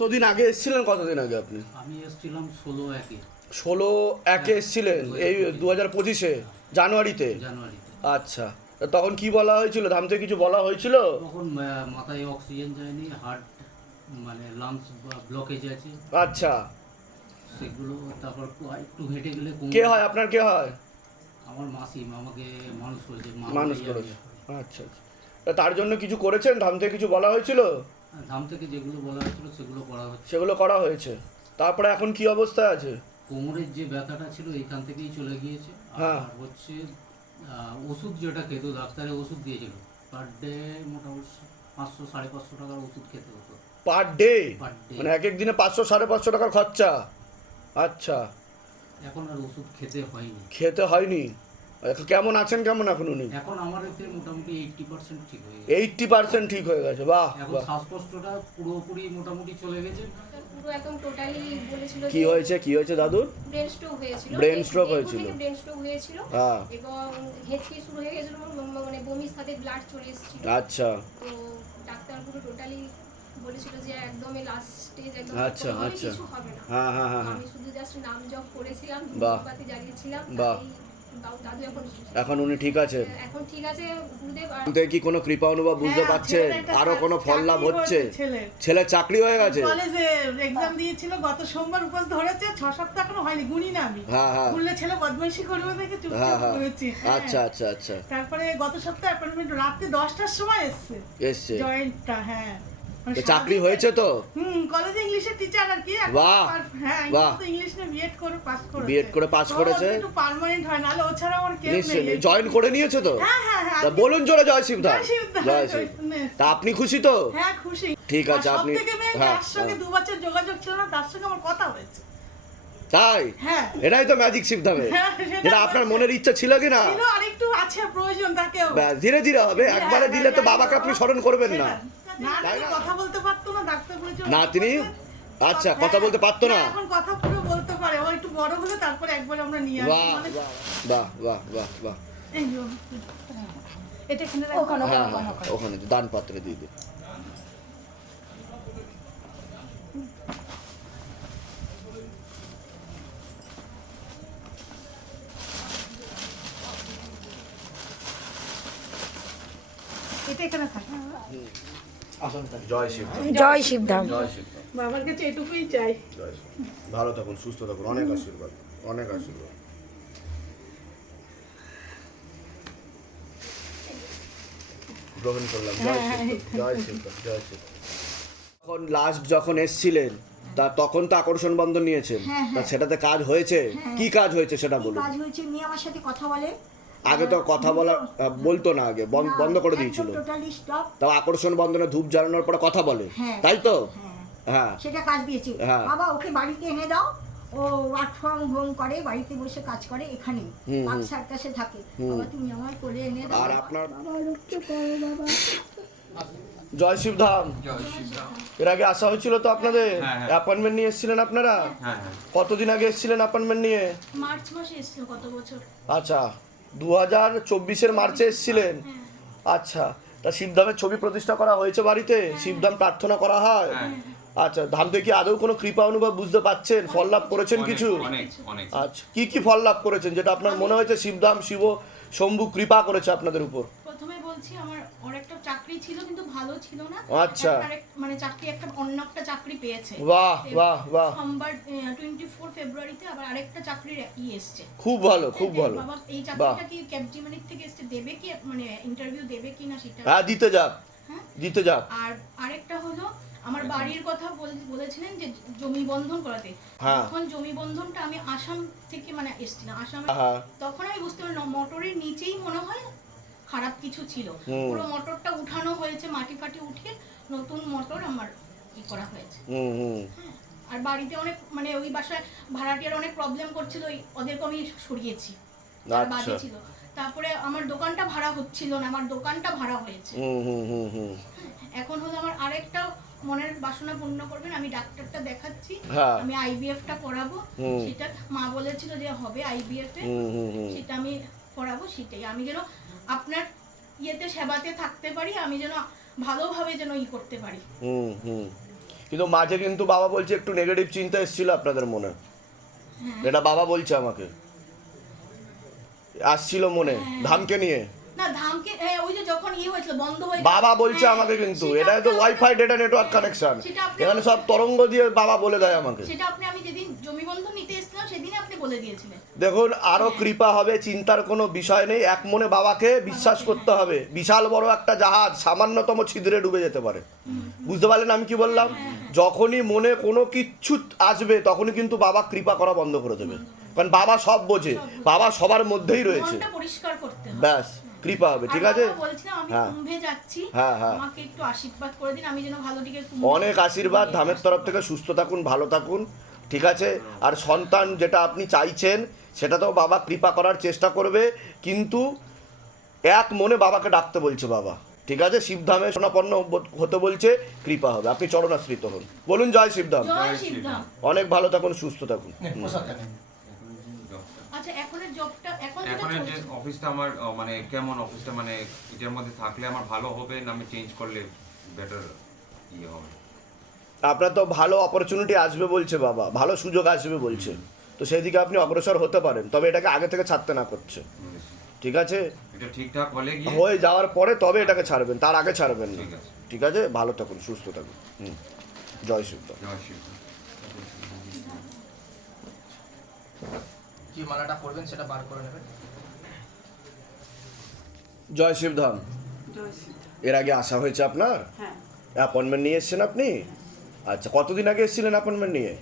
কতদিন আগে এসেছিলেন? কতদিন আগে আপনি? আমি এসেছিলাম ষোলো একে। ষোলো একে এসেছিলেন এই দু হাজার পঁচিশে জানুয়ারিতে? জানুয়ারিতে। আচ্ছা তা তখন কি বলা হয়েছিল? ধাম থেকে কিছু বলা হয়েছিল? তখন মাথায় অক্সিজেন যায়নি হার্ট মানে লাংস ব্লকেজ আছে। আচ্ছা। সেগুলো তারপর একটু- হেঁটে গেলে কে হয়? আপনার কে হয়? আমার মাসিম আমাকে মানুষ করেছে মানুষ করেছে। আচ্ছা আচ্ছা। তার জন্য কিছু করেছেন? ধাম থেকে কিছু বলা হয়েছিল? ধাম থেকে যেগুলো বলা হয়েছিল সেগুলো করা হচ্ছে। সেগুলো করা হয়েছে। তারপরে এখন কি অবস্থায় আছে? কোমরের যে ব্যথাটা ছিল এইখান থেকেই চলে গিয়েছে। হ্যাঁ। আর হচ্ছে ওষুধ যেটা খেত ডাক্তারে ওষুধ দিয়েছিল। পার ডে মোটামুটি পাঁচশো সাড়ে পাঁচশো টাকার ওষুধ খেতে হতো। Per day? Per day. মানে এক এক দিনে পাঁচশো সাড়ে পাঁচশো টাকার খরচা? আচ্ছা। এখন আর ওষুধ খেতে হয়নি। খেতে হয়নি? এখন কেমন আছেন কেমন এখন উনি? এখন আমার এতে মোটামুটি এইটটি পার্সেন্ট ঠিক হয়ে গেছে। এইটটি পার্সেন্ট ঠিক হয়ে গেছে বাহ এখন শ্বাসকষ্টটা পুরোপুরি মোটামুটি চলে গেছে। পুরো একদম টোটালি বলেছিল কি হয়েছে কি হয়েছে দাদুর? ব্রেন স্ট্রোক হয়েছিল। Brain stroke হয়েছিল। ব্রেন স্ট্রোক হয়েছিল হ্যাঁ। এবং হেঁচকি শুরু হয়ে গেছিল মানে বমির সাথে ব্লাড চলে এসেছিল। আচ্ছা। তো ডাক্তার পুরো টোটালি বলেছিল যে একদমই লাস্ট স্টেজ একদম আচ্ছা, আচ্ছা। কিছু হবে না। হ্যাঁ হ্যাঁ হ্যাঁ হ্যাঁ। আমি শুধু জাস্ট নাম জপ করেছিলাম বাহ। ধূপবাতি জ্বালিয়েছিলাম বাহ। দাদু- এখন এখন উনি ঠিক আছেন? এখন ঠিক আছে গুরুদেব আর কি কোনো কৃপা অনুভব বুঝতে হ্যাঁ, পারছেন আরও কোনো ফল লাভ হচ্ছে? ছেলের চাকরি হয়ে গেছে? কলেজে এক্সাম দিয়েছিল গত সোমবার উপোস ধরেছে ছ সপ্তাহ এখনও হয়নি গুনি না আমি। হ্যাঁ হ্যাঁ। বললে ছেলে বদমাইশি করবে দেখে হ্যাঁ চুপচাপ হ্যাঁ। হ্যাঁ। আচ্ছা আচ্ছা আচ্ছা। তারপরে গত সপ্তাহে অ্যাপয়েন্টমেন্ট রাতে দশটার সময় এসছে। এসছে। জয়েন্টটা হ্যাঁ। তো চাকরি হয়েছে তো? হুম কলেজে ইংলিশের টিচার আর কি? বাহ, হ্যাঁ। ইংলিশ নিয়ে বিএড করে পাস B.Ed করে তো করেছে। একটু পার্মানেন্ট হয় ও ছাড়া ওর কেউ নেই। জয়েন করে নিয়েছে তো? হ্যাঁ হ্যাঁ হ্যাঁ বলুন জোরে জয় শিবদা। জয় শিব। তা আপনি খুশি তো? হ্যাঁ খুশি। ঠিক আছে, আপনি- হ্যাঁ, যার সঙ্গে হ্যাঁ। দু বছর যোগাযোগ ছিল না তার সঙ্গে আমার কথা হয়েছে। তাই? হ্যাঁ। এটাই তো ম্যাজিক শিবধামে যেটা আপনার মনের ইচ্ছা ছিল কি না? ছিল আর একটু আছে প্রয়োজন তাকেও। ধীরে ধীরে হবে। একবারে দিলে তো বাবাকে আপনি স্মরণ করবেন না? কথা বলতে পারতো না ডাক্তার বলেছিল। না, তিনি- আচ্ছা, হ্যাঁ, কথা বলতে পারতো না? এখন কথা পুরো বলতে পারে। ও একটু বড় হলে তারপরে একবার আমরা নিয়ে আসব বাহ মানে বাহ বাহ বাহ বাহ বাহ। এই যে, এটা এখানে রাখো। হ্যাঁ হ্যাঁ ওখানে। দান পাত্রে দিয়ে এটা এখানে থাকে। জয় শিব জয় শিবধাম জয় বাবার কাছে এটুকুই চাই। জয় ভালো থাকুন সুস্থ থাকুন। অনেক আশীর্বাদ অনেক আশীর্বাদ। গ্রহণ করলাম। জয় শিব জয় শিব জয় শিব যখন লাস্ট যখন এসছিলেন তা তখন তো আকর্ষণ বন্ধন নিয়েছেন। তা সেটাতে কাজ হয়েছে? কি কাজ হয়েছে সেটা বলুন। কাজ হয়েছে? মেয়ে আমার সাথে কথা বলে। আগে তো কথা বলা বলতো না আগে বন্ধ করে দিয়েছিল। তাও আকর্ষণ বন্ধনে ধূপ জ্বালানোর পরে কথা বলে। হ্যাঁ। তাই তো? হ্যাঁ। হ্যাঁ। সেটা কাজ দিয়েছে হ্যাঁ। বাবা ওকে বাড়িতে এনে দাও। ও ওয়ার্ক ফ্রম হোম করে বাড়িতে বসে কাজ করে এখানে পাঁচ সার্কাসে থাকে। বাবা তুমি আমার কোলে এনে দাও। আর আপনার বাবা রক্ষে করো বাবা। জয় শিবধাম। এর আগে আসা হয়েছিল তো আপনাদের? অ্যাপয়েন্টমেন্ট নিয়ে এসেছিলেন আপনারা? কতদিন আগে এসেছিলেন অ্যাপয়েন্টমেন্ট নিয়ে? মার্চ মাসে এসেছিল কত বছর? আচ্ছা। দু হাজার চব্বিশের মার্চে এসেছিলেন? আচ্ছা তা শিবধামের ছবি প্রতিষ্ঠা করা হয়েছে বাড়িতে? শিবধাম প্রার্থনা করা হয়? আচ্ছা ধাম থেকে কি আদৌ কোনো কৃপা অনুভব বুঝতে পাচ্ছেন? ফল লাভ করেছেন কিছু? অনেক অনেক। আচ্ছা কি কি ফল লাভ করেছেন? যেটা আপনার মনে হয়েছে শিবধাম শিব শম্ভু কৃপা করেছে আপনাদের উপর? বলছি আমার ওর একটা চাকরি ছিল কিন্তু ভালো ছিল না। আচ্ছা। মানে চাকরি একটা অন্য একটা চাকরি পেয়েছে। বাহ বাহ বাহ। সোমবার টোয়েন্টি ফোর ফেব্রুয়ারিতে আবার আরেকটা চাকরির ই এসছে। খুব ভালো খুব ভালো। বাবা এই চাকরিটা কি থেকে এসছে? দেবে কি মানে ইন্টারভিউ দেবে কি না সেটা হ্যাঁ দিতে যাক। হ্যাঁ? দিতে যাক। আর আরেকটা হলো আমার বাড়ির কথা বল- বলেছিলেন যে জমি বন্ধন করাতে। হ্যাঁ। তখন জমি বন্ধনটা আমি আসাম থেকে মানে এসছিলাম আসামে হ্যাঁ। তখন আমি বুঝতে পারলাম মোটরের নিচেই মনে হয় খারাপ কিছু ছিল। পুরো মোটরটা উঠানো হয়েছে মাটি ফাটি উঠিয়ে নতুন মোটর আমার ই করা হয়েছে। হ্যাঁ আর বাড়িতে অনেক মানে ওই বাসায় ভাড়াটিয়ার অনেক প্রবলেম করছিল ওদেরকে আমি সরিয়েছি। বাজে আচ্ছা। ছিল। তারপরে আমার দোকানটা ভাড়া হচ্ছিল না আমার দোকানটা ভাড়া হয়েছে। হুম এখন হলো আমার আরেকটা মনের বাসনা পূর্ণ করবেন আমি ডাক্তারটা দেখাচ্ছি হ্যাঁ। আমি আইবিএফ টা করাবো। সেটা মা বলেছিল যে হবে আইবিএফ এ সেটা আমি করাবো সেটাই। আমি যেন আপনার ইয়েতে সেবাতে থাকতে পারি আমি যেন ভালোভাবে যেন ই করতে পারি। হুম হুম। কিন্তু মাঝে কিন্তু বাবা বলছে একটু নেগেটিভ চিন্তা এসেছিল আপনাদের মনে। এটা বাবা বলছে আমাকে। আসছিল মনে ধামকে নিয়ে। না ধামকে হ্যাঁ, ওই যে যখন ইয়ে হয়েছিল বন্ধ হয়ে বাবা বলছে হ্যাঁ, আমাকে কিন্তু। এটা তো ওয়াইফাই ডেটা নেটওয়ার্ক কানেকশন এখানে সব তরঙ্গ দিয়ে বাবা বলে দেয় আমাকে। সেটা আপনি আমি যেদিন জমি বন্ধন নিতে এসেছিলাম সেদিনই আপনি বলে দিয়েছিলেন। দেখুন আরও কৃপা হবে চিন্তার কোনো বিষয় নেই। এক মনে বাবাকে বিশ্বাস করতে হবে। বিশাল বড় একটা জাহাজ সামান্যতম ছিদ্রে ডুবে যেতে পারে। বুঝতে পারলেন আমি কি বললাম? যখনই মনে কোনো কিচ্ছু আসবে তখনই কিন্তু বাবা কৃপা করা বন্ধ করে দেবে। কারণ বাবা সব বোঝে বাবা সবার মধ্যেই রয়েছে। ব্যাস কৃপা হবে ঠিক আছে? হ্যাঁ। হ্যাঁ, হ্যাঁ। কুম্ভে অনেক আশীর্বাদ ধামের তরফ থেকে সুস্থ থাকুন ভালো থাকুন। ঠিক আছে? আর সন্তান যেটা আপনি চাইছেন সেটা তো বাবা কৃপা করার চেষ্টা করবে কিন্তু এক মনে বাবাকে ডাকতে বলছে বাবা। ঠিক আছে? শিবধামে সোনাপন্ন হতে বলছে কৃপা হবে। আপনি চরণাশ্রিত হন। বলুন জয় শিবধাম। জয় শিবধাম। অনেক ভালো থাকুন সুস্থ থাকুন। আচ্ছা এখনের জবটা এখন যেটা এখনের যে অফিসটা আমার মানে কেমন অফিসটা মানে এটার মধ্যে থাকলে আমার ভালো হবে না আমি চেঞ্জ করলে বেটার ইয়ে হবে? আপনার তো ভালো অপরচুনিটি আসবে বলছে বাবা ভালো সুযোগ আসবে বলছে। তো সেই দিকে আপনি অগ্রসর হতে পারেন তবে এটাকে আগে থেকে ছাড়তে না করছে। ঠিক আছে? এটা ঠিকঠাক হলে গিয়ে হয়ে যাওয়ার পরে তবে এটাকে ছাড়বেন তার আগে ছাড়বেন না। ঠিক আছে। ভালো থাকুন সুস্থ থাকুন। হুম। জয় শিব জয় শিব যে মালাটা পরবেন সেটা বার করে নেবেন। জয় শিবধাম এর আগে আসা হয়েছে আপনার? হ্যাঁ। অ্যাপয়েন্টমেন্ট নিয়ে এসেছেন আপনি? আচ্ছা কতদিন আগে এসেছিলেন অ্যাপয়েন্টমেন্ট নিয়ে?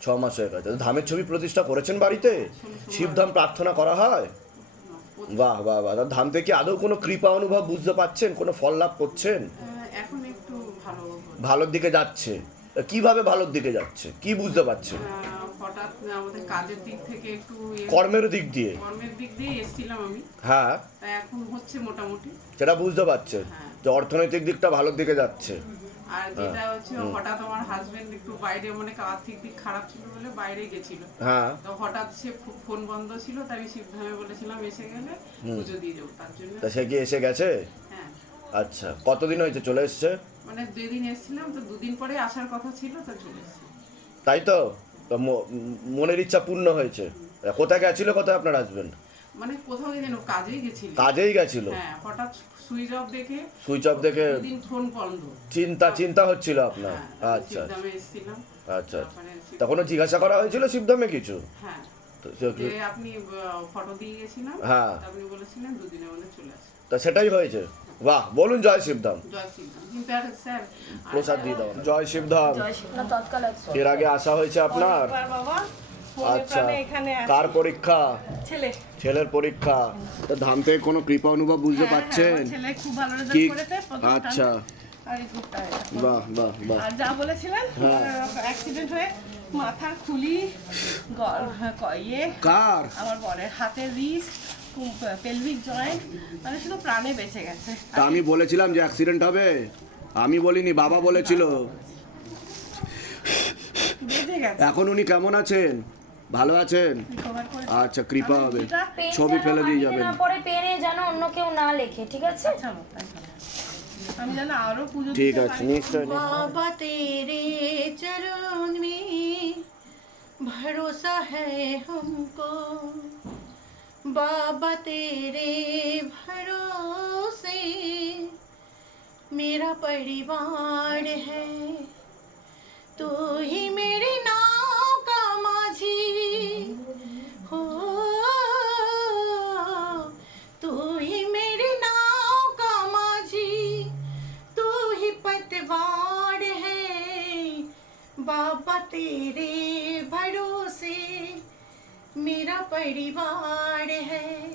ছ মাস হয়ে গেছে। ধামের ছবি প্রতিষ্ঠা করেছেন বাড়িতে? শিবধাম প্রার্থনা করা হয়? বাহ বাহ বাহ। ধাম থেকে আদৌ কোনো কৃপা অনুভব বুঝতে পাচ্ছেন? কোনো ফল লাভ করছেন? এখন একটু ভালো ভালোর দিকে যাচ্ছে। তা কীভাবে ভালোর দিকে যাচ্ছে? কি বুঝতে পারছেন? হঠাৎ আমাদের কাজের দিক থেকে একটু কর্মের দিক দিয়ে? কর্মের দিক দিয়ে এসেছিলাম আমি। হ্যাঁ। এখন হচ্ছে মোটামুটি। সেটা বুঝতে পারছেন হ্যাঁ। যে অর্থনৈতিক দিকটা ভালোর দিকে যাচ্ছে। আর যেটা হচ্ছে হঠাৎ আমার হাজবেন্ড একটু বাইরে মানে আর্থিক দিক খারাপ ছিল বলে বাইরে গেছিল। হ্যাঁ। তো হঠাৎ সে ফো- ফোন বন্ধ ছিল তাই আমি শিবধামে বলেছিলাম এসে গেলে পুজো দিয়ে যাব তার জন্য তা সে কি এসে গেছে? হ্যাঁ। আচ্ছা কতদিন হয়েছে? চলে এসছে? মানে যেদিন এসেছিলাম তো দুদিন পরে আসার কথা ছিল তো চলে এসেছি। তাই তো? মনের ইচ্ছা পূর্ণ হয়েছে। কোথায় গেছিল কোথায় আপনার হাজবেন্ড মানে কোথাও যেন কাজেই গেছিল। কাজেই গেছিল। হ্যাঁ হঠাৎ সুইচ অফ দেখে সুইচ অফ দেখে দুদিন ফোন বন্ধ। চিন্তা চিন্তা হচ্ছিল আপনার। হ্যাঁ আচ্ছা আচ্ছা। আচ্ছা তারপরে শিব- তা কোনো জিজ্ঞাসা করা হয়েছিল শিবধামে কিছু? হ্যাঁ। তো আপনি ফটো দিয়ে গেছিলাম। হ্যাঁ। তা আপনি বলেছিলেন দুদিনের মধ্যে চলে আসে তা সেটাই হয়েছে। বাহ বলুন জয় শিবধাম। প্রসাদ দিয়ে দাও। জয় শিবধাম। তৎকাল এর আগে আসা হয়েছে আপনার। বাবা। আচ্ছা কার পরীক্ষা? ছেলে। ছেলের পরীক্ষা। তা ধাম থেকে কোনো কৃপা অনুভব বুঝতে পারছেন কি রেজাল্ট করেছে প্রথম আচ্ছা। বাহ বাহ বাহ। যা বলেছিলেন অ্যাক্সিডেন্ট হয়ে মাথা খুলি হ্যাঁ, ইয়ে কার? আমার বরের রিস্ট পেলভিক জয়েন্ট মানে শুধু প্রাণে বেঁচে গেছে। তা আমি বলেছিলাম যে অ্যাক্সিডেন্ট হবে। আমি বলিনি বাবা বলেছিল। এখন উনি কেমন আছেন? ভালো আছেন রিকভার করে আচ্ছা কৃপা হবে যেটা পেন ছবি যেন ফেলে দিয়ে মাটিতে যাবেন না পড়ে পেনে যেন অন্য কেউ না লেখে ঠিক আছে ছাড়ো, তাই করো। আমি যেন আরো পুজো ঠিক দিতে আছে পারি। নিশ্চয় নিশ্চয়। बाबा तेरे चरण में भरोसा है हमको बाबा तेरे भरोसे मेरा परिवार है तू ही मेरे नाव परिवार है।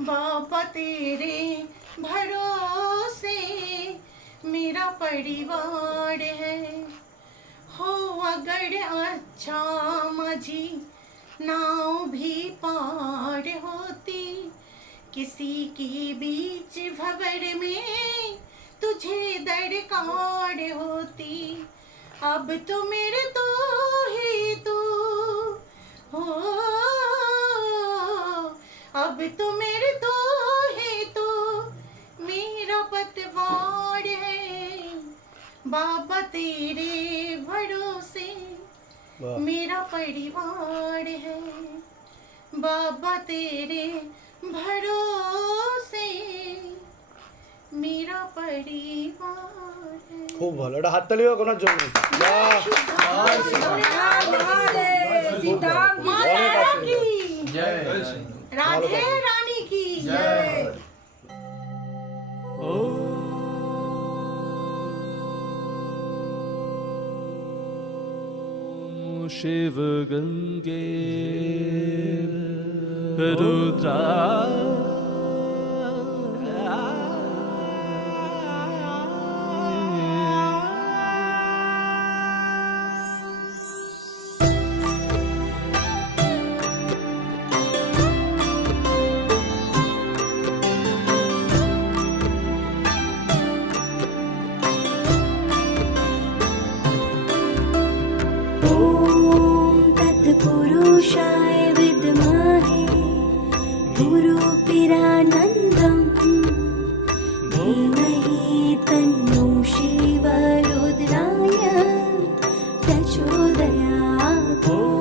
बाबा तेरे भरोसे मेरा परिवार है। हो अगर अच्छा माझी नाव भी पार होती किसी की बीच भंवर में तुझे दरकार होती। अब तो मेरे तो ही तू अब तो मेरे तो ही तू मेरा पतवार है बाबा तेरे भरोसे বাহ। मेरा परिवार है बाबा तेरे भरोसे मेरा परिवार है খুব ভালো এটা হাততালি হোক ওনার জন্য বাহ, অনেক আছে राधे रानी की। जय। शिव गंगे रुद्रा। 그대야 보